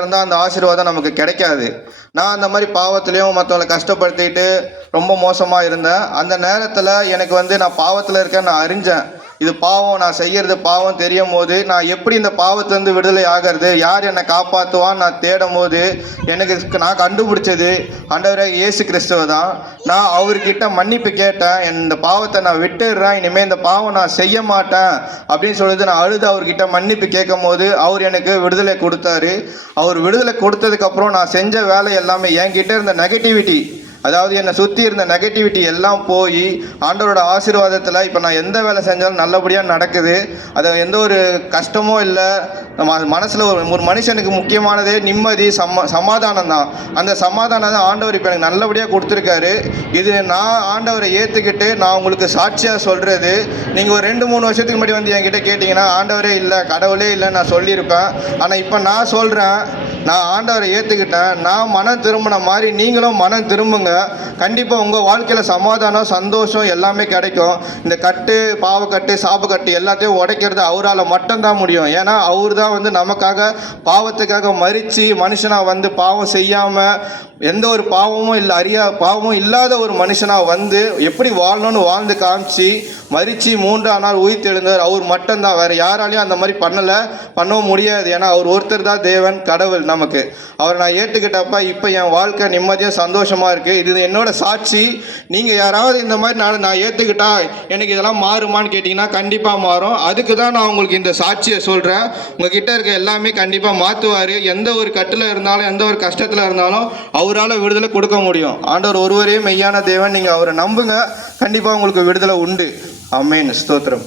இருந்தால் அந்த ஆசீர்வாதம் நமக்கு கிடைக்காது. நான் அந்த மாதிரி பாவத்திலையும் மற்றவங்களை கஷ்டப்படுத்திட்டு ரொம்ப மோசமாக இருந்தேன். அந்த நேரத்தில் எனக்கு நான் பாவத்தில் இருக்கேன்னு நான் அறிஞ்சேன். இது பாவம், நான் செய்கிறது பாவம் தெரியும் போது நான் எப்படி இந்த பாவத்திலேருந்து விடுதலை ஆகிறது, யார் என்னை காப்பாற்றுவான்னு நான் தேடும் போது நான் கண்டுபிடிச்சது ஆண்டவரே இயேசு கிறிஸ்துவ தான். நான் அவர்கிட்ட மன்னிப்பு கேட்டேன். இந்த பாவத்தை நான் விட்டுடுறேன், இனிமேல் இந்த பாவம் நான் செய்ய மாட்டேன் அப்படின்னு சொல்லிட்டு நான் அழுது அவர்கிட்ட மன்னிப்பு கேட்கும் போது அவர் எனக்கு விடுதலை கொடுத்தாரு. அவர் விடுதலை கொடுத்ததுக்கப்புறம் நான் செஞ்ச வேலை எல்லாமே என்கிட்ட இருந்த நெகட்டிவிட்டி, அதாவது என்னை சுற்றி இருந்த நெகட்டிவிட்டி எல்லாம் போய் ஆண்டவரோட ஆசீர்வாதத்தில் இப்போ நான் எந்த வேலை செஞ்சாலும் நல்லபடியாக நடக்குது. அது எந்த ஒரு கஷ்டமோ இல்லை. மனசில் ஒரு மனுஷனுக்கு முக்கியமானதே நிம்மதி, சமாதானம் தான். அந்த சமாதானம் தான் ஆண்டவர் இப்போ எனக்கு நல்லபடியாக கொடுத்துருக்காரு. இது நான் ஆண்டவரை ஏற்றுக்கிட்டு நான் உங்களுக்கு சாட்சியாக சொல்கிறது. நீங்கள் ஒரு 2-3 வருஷத்துக்கு முன்னாடி என்கிட்ட கேட்டிங்கன்னா ஆண்டவரே இல்லை, கடவுளே இல்லை நான் சொல்லியிருப்பேன். ஆனால் இப்போ நான் சொல்கிறேன், நான் ஆண்டவரை ஏற்றுக்கிட்டேன். நான் மனம் திரும்பின மாதிரி நீங்களும் மனம் திரும்புங்க. கண்டிப்பாக உங்கள் வாழ்க்கையில் சமாதானம், சந்தோஷம் எல்லாமே கிடைக்கும். இந்த கட்டு, பாவக்கட்டு, சாபக்கட்டு எல்லாத்தையும் உடைக்கிறது அவரால் மட்டும்தான் முடியும். ஏன்னா அவர் தான் நமக்காக பாவத்துக்காக மரித்து மனுஷனாக பாவம் செய்யாமல் எந்த ஒரு பாவமும் இல்லை, பாவமும் இல்லாத ஒரு மனுஷனாக எப்படி வாழணும்னு வாழ்ந்து காமிச்சு மரித்து 3ஆம் நாள் உயிர்த்தெழுந்தார். அவர் மட்டும்தான், வேறு யாராலையும் அந்த மாதிரி பண்ணவும் முடியாது. ஏன்னா அவர் ஒருத்தர் தான் தேவன், கடவுள் நமக்கு. அவரை நான் ஏற்றுக்கிட்டப்ப இப்போ என் வாழ்க்கை நிம்மதியாக சந்தோஷமாக இருக்குது. இது என்னோட சாட்சி. நீங்கள் யாராவது இந்த மாதிரி நான் ஏற்றுக்கிட்டா எனக்கு இதெல்லாம் மாறுமான்னு கேட்டிங்கன்னா கண்டிப்பாக மாறும். அதுக்கு தான் நான் உங்களுக்கு இந்த சாட்சியை சொல்கிறேன். உங்கள் கிட்டே இருக்க எல்லாமே கண்டிப்பாக மாற்றுவார். எந்த ஒரு கட்டில் இருந்தாலும் எந்த ஒரு கஷ்டத்தில் இருந்தாலும் அவரால் விடுதலை கொடுக்க முடியும். ஆண்டவர் ஒருவரே மெய்யான தேவன். நீங்கள் அவரை நம்புங்க, கண்டிப்பாக உங்களுக்கு விடுதலை உண்டு. ஆமென். ஸ்தோத்திரம்.